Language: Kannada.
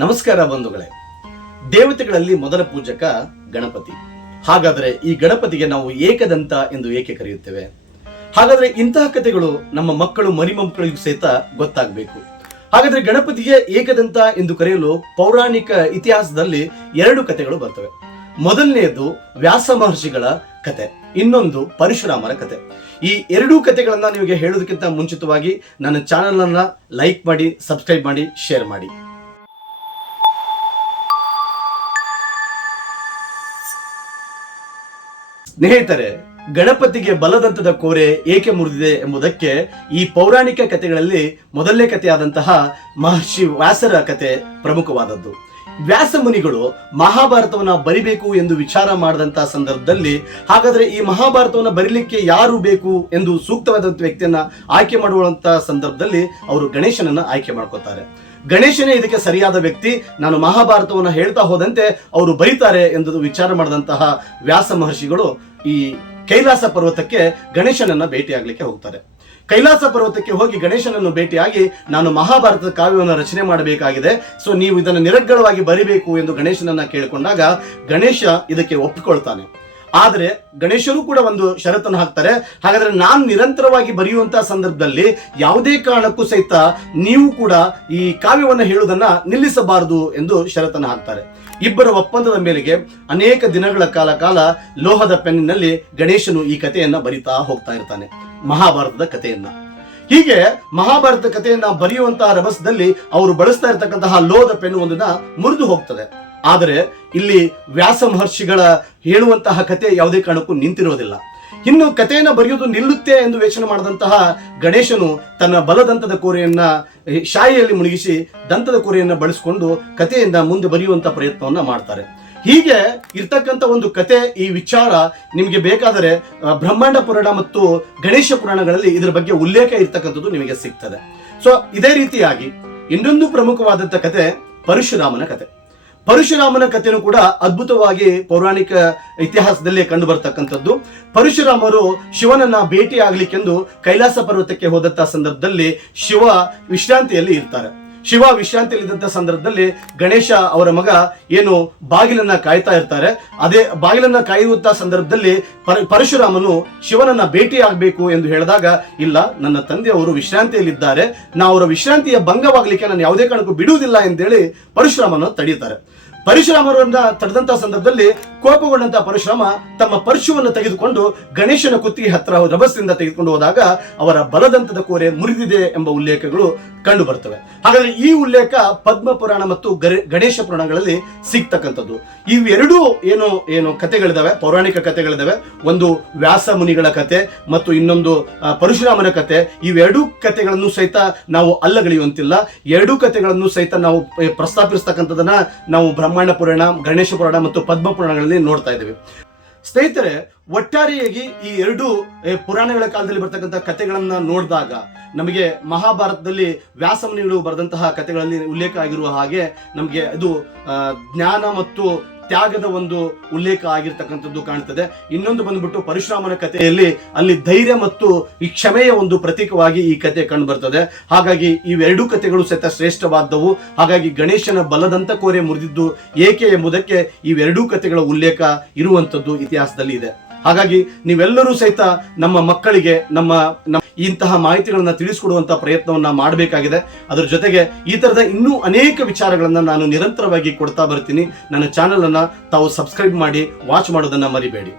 ನಮಸ್ಕಾರ ಬಂಧುಗಳೇ. ದೇವತೆಗಳಲ್ಲಿ ಮೊದಲ ಪೂಜಕ ಗಣಪತಿ. ಹಾಗಾದರೆ ಈ ಗಣಪತಿಗೆ ನಾವು ಏಕದಂತ ಎಂದು ಏಕೆ ಕರೆಯುತ್ತೇವೆ? ಹಾಗಾದ್ರೆ ಇಂತಹ ಕಥೆಗಳು ನಮ್ಮ ಮಕ್ಕಳು ಮರಿಮಕ್ಕಳಿಗೂ ಸಹಿತ ಗೊತ್ತಾಗಬೇಕು. ಹಾಗಾದ್ರೆ ಗಣಪತಿಗೆ ಏಕದಂತ ಎಂದು ಕರೆಯಲು ಪೌರಾಣಿಕ ಇತಿಹಾಸದಲ್ಲಿ ಎರಡು ಕಥೆಗಳು ಬರ್ತವೆ. ಮೊದಲನೆಯದು ವ್ಯಾಸ ಮಹರ್ಷಿಗಳ ಕತೆ, ಇನ್ನೊಂದು ಪರಶುರಾಮರ ಕತೆ. ಈ ಎರಡೂ ಕಥೆಗಳನ್ನ ನಿಮಗೆ ಹೇಳೋದಕ್ಕಿಂತ ಮುಂಚಿತವಾಗಿ ನನ್ನ ಚಾನೆಲ್ ಅನ್ನ ಲೈಕ್ ಮಾಡಿ, ಸಬ್ಸ್ಕ್ರೈಬ್ ಮಾಡಿ, ಶೇರ್ ಮಾಡಿ. ಸ್ನೇಹಿತರೆ, ಗಣಪತಿಗೆ ಬಲದಂತದ ಕೋರೆ ಏಕೆ ಮುರಿದಿದೆ ಎಂಬುದಕ್ಕೆ ಈ ಪೌರಾಣಿಕ ಕಥೆಗಳಲ್ಲಿ ಮೊದಲನೇ ಕಥೆಯಾದಂತಹ ಮಹರ್ಷಿ ವ್ಯಾಸರ ಕತೆ ಪ್ರಮುಖವಾದದ್ದು. ವ್ಯಾಸ ಮುನಿಗಳು ಮಹಾಭಾರತವನ್ನ ಬರಿಬೇಕು ಎಂದು ವಿಚಾರ ಮಾಡಿದಂತಹ ಸಂದರ್ಭದಲ್ಲಿ, ಹಾಗಾದ್ರೆ ಈ ಮಹಾಭಾರತವನ್ನ ಬರೀಲಿಕ್ಕೆ ಯಾರು ಬೇಕು ಎಂದು ಸೂಕ್ತವಾದ ವ್ಯಕ್ತಿಯನ್ನ ಆಯ್ಕೆ ಮಾಡುವಂತಹ ಸಂದರ್ಭದಲ್ಲಿ ಅವರು ಗಣೇಶನನ್ನ ಆಯ್ಕೆ ಮಾಡ್ಕೋತಾರೆ. ಗಣೇಶನೇ ಇದಕ್ಕೆ ಸರಿಯಾದ ವ್ಯಕ್ತಿ, ನಾನು ಮಹಾಭಾರತವನ್ನು ಹೇಳ್ತಾ ಹೋದಂತೆ ಅವರು ಬರೀತಾರೆ ಎಂದು ವಿಚಾರ ಮಾಡಿದಂತಹ ವ್ಯಾಸ ಮಹರ್ಷಿಗಳು ಈ ಕೈಲಾಸ ಪರ್ವತಕ್ಕೆ ಗಣೇಶನನ್ನ ಭೇಟಿಯಾಗಲಿಕ್ಕೆ ಹೋಗ್ತಾರೆ. ಕೈಲಾಸ ಪರ್ವತಕ್ಕೆ ಹೋಗಿ ಗಣೇಶನನ್ನು ಭೇಟಿಯಾಗಿ, ನಾನು ಮಹಾಭಾರತದ ಕಾವ್ಯವನ್ನು ರಚನೆ ಮಾಡಬೇಕಾಗಿದೆ, ಸೊ ನೀವು ಇದನ್ನು ನಿರರ್ಗಳವಾಗಿ ಬರಿಬೇಕು ಎಂದು ಗಣೇಶನನ್ನ ಕೇಳಿಕೊಂಡಾಗ ಗಣೇಶ ಇದಕ್ಕೆ ಒಪ್ಪಿಕೊಳ್ತಾನೆ. ಆದರೆ ಗಣೇಶರು ಕೂಡ ಒಂದು ಷರತ್ತನ್ನು ಹಾಕ್ತಾರೆ. ಹಾಗಾದ್ರೆ ನಾನು ನಿರಂತರವಾಗಿ ಬರೆಯುವಂತಹ ಸಂದರ್ಭದಲ್ಲಿ ಯಾವುದೇ ಕಾರಣಕ್ಕೂ ಸಹಿತ ನೀವು ಕೂಡ ಈ ಕಾವ್ಯವನ್ನು ಹೇಳುವುದನ್ನ ನಿಲ್ಲಿಸಬಾರದು ಎಂದು ಷರತ್ತನ್ನು ಹಾಕ್ತಾರೆ. ಇಬ್ಬರ ಒಪ್ಪಂದದ ಮೇಲೆಗೆ ಅನೇಕ ದಿನಗಳ ಕಾಲ ಲೋಹದ ಪೆನ್ನಿನಲ್ಲಿ ಗಣೇಶನು ಈ ಕಥೆಯನ್ನ ಬರಿತಾ ಹೋಗ್ತಾ ಇರ್ತಾನೆ, ಮಹಾಭಾರತದ ಕಥೆಯನ್ನ. ಹೀಗೆ ಮಹಾಭಾರತ ಕಥೆಯನ್ನ ಬರೆಯುವಂತಹ ರಭಸದಲ್ಲಿ ಅವರು ಬಳಸ್ತಾ ಇರತಕ್ಕಂತಹ ಲೋಹದ ಪೆನ್ನು ಒಂದನ್ನ ಮುರಿದು ಹೋಗ್ತದೆ. ಆದರೆ ಇಲ್ಲಿ ವ್ಯಾಸ ಮಹರ್ಷಿಗಳ ಹೇಳುವಂತಹ ಕತೆ ಯಾವುದೇ ಕಾರಣಕ್ಕೂ ನಿಂತಿರೋದಿಲ್ಲ. ಇನ್ನು ಕಥೆಯನ್ನ ಬರೆಯುವುದು ನಿಲ್ಲುತ್ತೆ ಎಂದು ಯೋಚನೆ ಮಾಡಿದಂತಹ ಗಣೇಶನು ತನ್ನ ಬಲದಂತದ ಕೋರೆಯನ್ನ ಶಾಯಿಯಲ್ಲಿ ಮುಳುಗಿಸಿ ದಂತದ ಕೋರೆಯನ್ನ ಬಳಸಿಕೊಂಡು ಕಥೆಯಿಂದ ಮುಂದೆ ಬರೆಯುವಂತ ಪ್ರಯತ್ನವನ್ನ ಮಾಡ್ತಾರೆ. ಹೀಗೆ ಇರ್ತಕ್ಕಂಥ ಒಂದು ಕತೆ, ಈ ವಿಚಾರ ನಿಮಗೆ ಬೇಕಾದರೆ ಬ್ರಹ್ಮಾಂಡ ಪುರಾಣ ಮತ್ತು ಗಣೇಶ ಪುರಾಣಗಳಲ್ಲಿ ಇದರ ಬಗ್ಗೆ ಉಲ್ಲೇಖ ಇರ್ತಕ್ಕಂಥದ್ದು ನಿಮಗೆ ಸಿಗ್ತದೆ. ಸೊ ಇದೇ ರೀತಿಯಾಗಿ ಇನ್ನೊಂದು ಪ್ರಮುಖವಾದಂಥ ಕತೆ ಪರಶುರಾಮನ ಕತೆ. ಪರಶುರಾಮನ ಕಥೆನೂ ಕೂಡ ಅದ್ಭುತವಾಗಿ ಪೌರಾಣಿಕ ಇತಿಹಾಸದಲ್ಲಿ ಕಂಡು ಬರ್ತಕ್ಕಂಥದ್ದು. ಪರಶುರಾಮರು ಶಿವನನ್ನ ಭೇಟಿ ಆಗ್ಲಿಕ್ಕೆಂದು ಕೈಲಾಸ ಪರ್ವತಕ್ಕೆ ಹೋದಂತಹ ಸಂದರ್ಭದಲ್ಲಿ ಶಿವ ವಿಶ್ರಾಂತಿಯಲ್ಲಿ ಇರ್ತಾರೆ. ಶಿವ ವಿಶ್ರಾಂತಿಯಲ್ಲಿದ್ದಂಥ ಸಂದರ್ಭದಲ್ಲಿ ಗಣೇಶ ಅವರ ಮಗ ಏನು ಬಾಗಿಲನ್ನ ಕಾಯ್ತಾ ಇರ್ತಾರೆ. ಅದೇ ಬಾಗಿಲನ್ನ ಕಾಯುವಂತಹ ಸಂದರ್ಭದಲ್ಲಿ ಪರಶುರಾಮನು ಶಿವನನ್ನ ಭೇಟಿ ಆಗ್ಬೇಕು ಎಂದು ಹೇಳಿದಾಗ, ಇಲ್ಲ, ನನ್ನ ತಂದೆಯವರು ವಿಶ್ರಾಂತಿಯಲ್ಲಿದ್ದಾರೆ, ನಾವು ಅವರ ವಿಶ್ರಾಂತಿಯ ಭಂಗವಾಗ್ಲಿಕ್ಕೆ ನಾನು ಯಾವುದೇ ಕಾರಣಕ್ಕೂ ಬಿಡುವುದಿಲ್ಲ ಅಂತೇಳಿ ಪರಶುರಾಮನ ತಡೀತಾರೆ. ಪರಶುರಾಮರನ್ನ ತಡೆದಂತಹ ಸಂದರ್ಭದಲ್ಲಿ ಕೋಪಗೊಂಡಂತಹ ಪರಶುರಾಮ ತಮ್ಮ ಪರಶುವನ್ನು ತೆಗೆದುಕೊಂಡು ಗಣೇಶನ ಕುತ್ತಿಗೆ ಹತ್ರ ರಭಸದಿಂದ ತೆಗೆದುಕೊಂಡು ಹೋದಾಗ ಅವರ ಬಲದಂತದ ಕೋರೆ ಮುರಿದಿದೆ ಎಂಬ ಉಲ್ಲೇಖಗಳು ಕಂಡು ಬರ್ತವೆ. ಹಾಗಾದ್ರೆ ಈ ಉಲ್ಲೇಖ ಪದ್ಮ ಪುರಾಣ ಮತ್ತು ಗಣೇಶ ಪುರಾಣಗಳಲ್ಲಿ ಸಿಗ್ತಕ್ಕಂಥದ್ದು. ಇವೆರಡೂ ಏನು ಕಥೆಗಳಿದಾವೆ, ಪೌರಾಣಿಕ ಕಥೆಗಳಿದಾವೆ. ಒಂದು ವ್ಯಾಸ ಮುನಿಗಳ ಕತೆ ಮತ್ತು ಇನ್ನೊಂದು ಪರಶುರಾಮನ ಕತೆ. ಇವೆರಡೂ ಕಥೆಗಳನ್ನು ಸಹಿತ ನಾವು ಅಲ್ಲಗಳೆಯುವಂತಿಲ್ಲ. ಎರಡೂ ಕಥೆಗಳನ್ನು ಸಹಿತ ನಾವು ಪ್ರಸ್ತಾಪಿಸ್ತಕ್ಕಂಥದನ್ನ ನಾವು ಬ್ರಹ್ಮಾಂಡ ಪುರಾಣ, ಗಣೇಶ ಪುರಾಣ ಮತ್ತು ಪದ್ಮ ಪುರಾಣಗಳಲ್ಲಿ ನೋಡ್ತಾ ಇದ್ದೇವೆ. ಸ್ನೇಹಿತರೆ, ಒಟ್ಟಾರೆಯಾಗಿ ಈ ಎರಡು ಪುರಾಣಗಳ ಕಾಲದಲ್ಲಿ ಬರ್ತಕ್ಕಂಥ ಕಥೆಗಳನ್ನ ನೋಡಿದಾಗ ನಮಗೆ ಮಹಾಭಾರತದಲ್ಲಿ ವ್ಯಾಸಮುನಿಗಳು ಬರೆದಂತಹ ಕಥೆಗಳಲ್ಲಿ ಉಲ್ಲೇಖ ಆಗಿರುವ ಹಾಗೆ ನಮಗೆ ಅದು ಜ್ಞಾನ ಮತ್ತು ತ್ಯಾಗದ ಒಂದು ಉಲ್ಲೇಖ ಆಗಿರ್ತಕ್ಕಂಥದ್ದು ಕಾಣ್ತದೆ. ಇನ್ನೊಂದು ಬಂದ್ಬಿಟ್ಟು ಪರಶುರಾಮನ ಕಥೆಯಲ್ಲಿ ಅಲ್ಲಿ ಧೈರ್ಯ ಮತ್ತು ಈ ಕ್ಷಮೆಯ ಒಂದು ಪ್ರತೀಕವಾಗಿ ಈ ಕಥೆ ಕಂಡು ಬರ್ತದೆ. ಹಾಗಾಗಿ ಇವೆರಡೂ ಕಥೆಗಳು ಸಹಿತ ಶ್ರೇಷ್ಠವಾದವು. ಹಾಗಾಗಿ ಗಣೇಶನ ಬಲದಂತ ಕೋರೆ ಮುರಿದಿದ್ದು ಏಕೆ ಎಂಬುದಕ್ಕೆ ಇವೆರಡೂ ಕಥೆಗಳ ಉಲ್ಲೇಖ ಇರುವಂತದ್ದು ಇತಿಹಾಸದಲ್ಲಿ ಇದೆ. ಹಾಗಾಗಿ ನೀವೆಲ್ಲರೂ ಸಹಿತ ನಮ್ಮ ಮಕ್ಕಳಿಗೆ ನಮ್ಮ ಇಂತಹ ಮಾಹಿತಿಗಳನ್ನ ತಿಳಿಸಿಕೊಡುವಂತಹ ಪ್ರಯತ್ನವನ್ನ ಮಾಡಬೇಕಾಗಿದೆ. ಅದರ ಜೊತೆಗೆ ಈ ತರದ ಇನ್ನೂ ಅನೇಕ ವಿಚಾರಗಳನ್ನ ನಾನು ನಿರಂತರವಾಗಿ ಕೊಡ್ತಾ ಬರ್ತೀನಿ. ನನ್ನ ಚಾನೆಲ್ ಅನ್ನ ತಾವು ಸಬ್ಸ್ಕ್ರೈಬ್ ಮಾಡಿ ವಾಚ್ ಮಾಡೋದನ್ನ ಮರಿಬೇಡಿ.